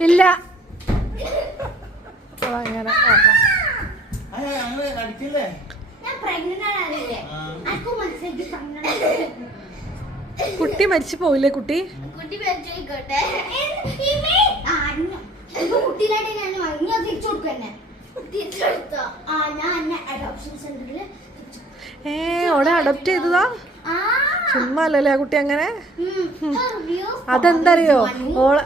ഇല്ല കുട്ടി മരിച്ചു പോയില്ലേ? കുട്ടി ഓടെ അഡോപ്റ്റ് ചെയ്തതാ? ചുമ്മാ അല്ലല്ലേ ആ കുട്ടി അങ്ങനെ? അതെന്തറിയോ ഓളെ